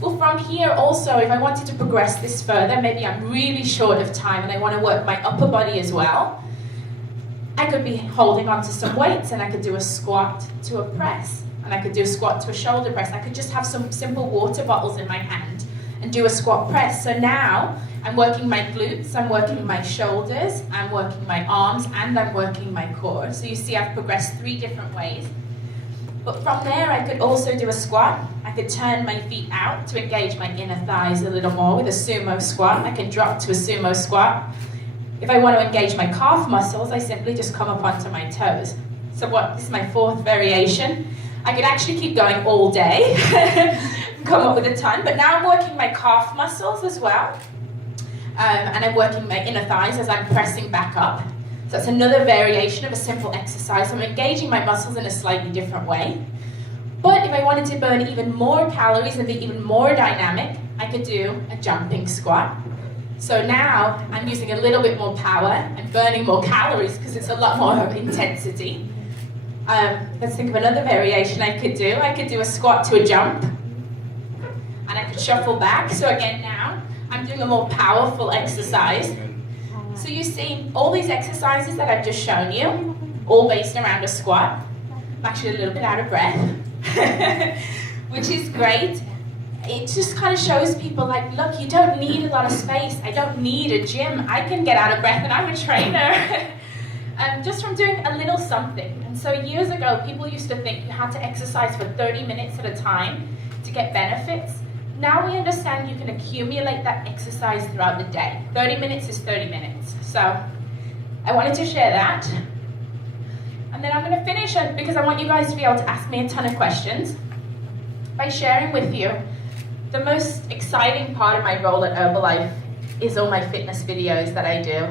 Well, from here also, if I wanted to progress this further, maybe I'm really short of time and I want to work my upper body as well, I could be holding onto some weights and I could do a squat to a press, and I could do a squat to a shoulder press. I could just have some simple water bottles in my hand and do a squat press. So now I'm working my glutes, I'm working my shoulders, I'm working my arms, and I'm working my core. So you see I've progressed 3 different ways. But from there I could also do a squat. I could turn my feet out to engage my inner thighs a little more with a sumo squat. I can drop to a sumo squat. If I want to engage my calf muscles, I simply just come up onto my toes. So this is my 4th variation. I could actually keep going all day, come up with a ton, but now I'm working my calf muscles as well. And I'm working my inner thighs as I'm pressing back up. So that's another variation of a simple exercise. I'm engaging my muscles in a slightly different way. But if I wanted to burn even more calories and be even more dynamic, I could do a jumping squat. So now I'm using a little bit more power and burning more calories because it's a lot more intensity. Let's think of another variation I could do. I could do a squat to a jump, and I could shuffle back. So again now, I'm doing a more powerful exercise. So you see all these exercises that I've just shown you, all based around a squat. I'm actually a little bit out of breath, which is great. It just kind of shows people like, look, you don't need a lot of space. I don't need a gym. I can get out of breath and I'm a trainer. Just from doing a little something. And so years ago, people used to think you had to exercise for 30 minutes at a time to get benefits. Now we understand you can accumulate that exercise throughout the day. 30 minutes is 30 minutes. So I wanted to share that. And then I'm going to finish it because I want you guys to be able to ask me a ton of questions by sharing with you the most exciting part of my role at Herbalife is all my fitness videos that I do.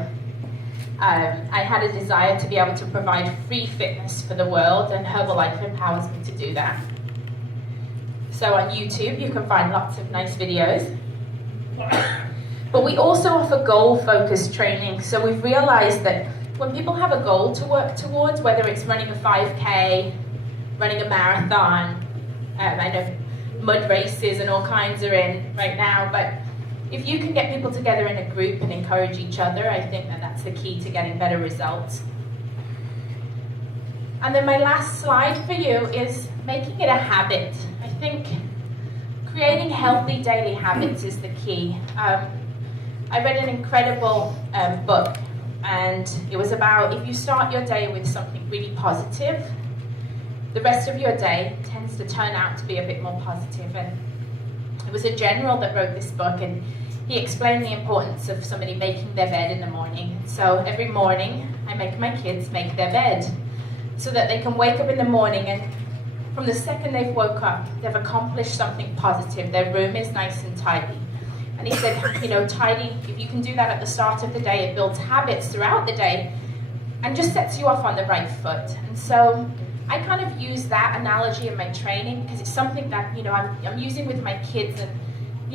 I had a desire to be able to provide free fitness for the world, and Herbalife empowers me to do that. So on YouTube, you can find lots of nice videos. But we also offer goal-focused training. So we've realized that when people have a goal to work towards, whether it's running a 5K, running a marathon, I know mud races and all kinds are in right now, but if you can get people together in a group and encourage each other, I think that that's the key to getting better results. And then my last slide for you is making it a habit. I think creating healthy daily habits is the key. I read an incredible book, and it was about if you start your day with something really positive, the rest of your day tends to turn out to be a bit more positive. And it was a general that wrote this book, and he explained the importance of somebody making their bed in the morning. So every morning I make my kids make their bed so that they can wake up in the morning, and from the second they've woke up, they've accomplished something positive. Their room is nice and tidy. And he said, tidy, if you can do that at the start of the day, it builds habits throughout the day and just sets you off on the right foot. And so I kind of use that analogy in my training because it's something that, I'm using with my kids. And,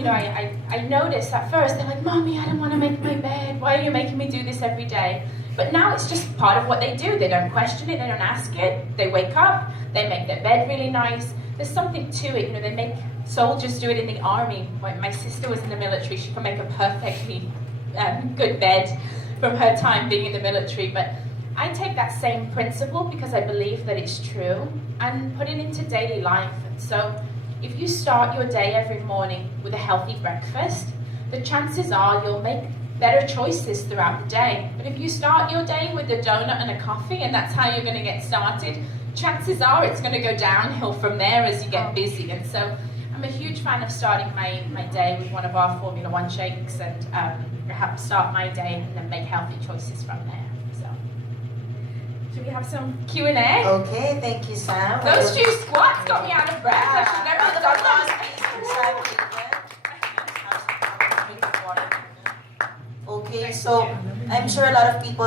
I notice at first, they're like, Mommy, I don't want to make my bed. Why are you making me do this every day? But now it's just part of what they do. They don't question it, they don't ask it. They wake up, they make their bed really nice. There's something to it, they make soldiers do it in the army. When my sister was in the military, she could make a perfectly good bed from her time being in the military. But I take that same principle because I believe that it's true and put it into daily life. And so if you start your day every morning with a healthy breakfast, the chances are you'll make better choices throughout the day. But if you start your day with a donut and a coffee and that's how you're going to get started, chances are it's going to go downhill from there as you get busy. And so I'm a huge fan of starting my day with one of our Formula One shakes and perhaps start my day and then make healthy choices from there. So, should we have some Q&A? Okay, thank you, Sam. Those 2 squats got me out of breath. I should never have done that. Okay, so I'm sure a lot of people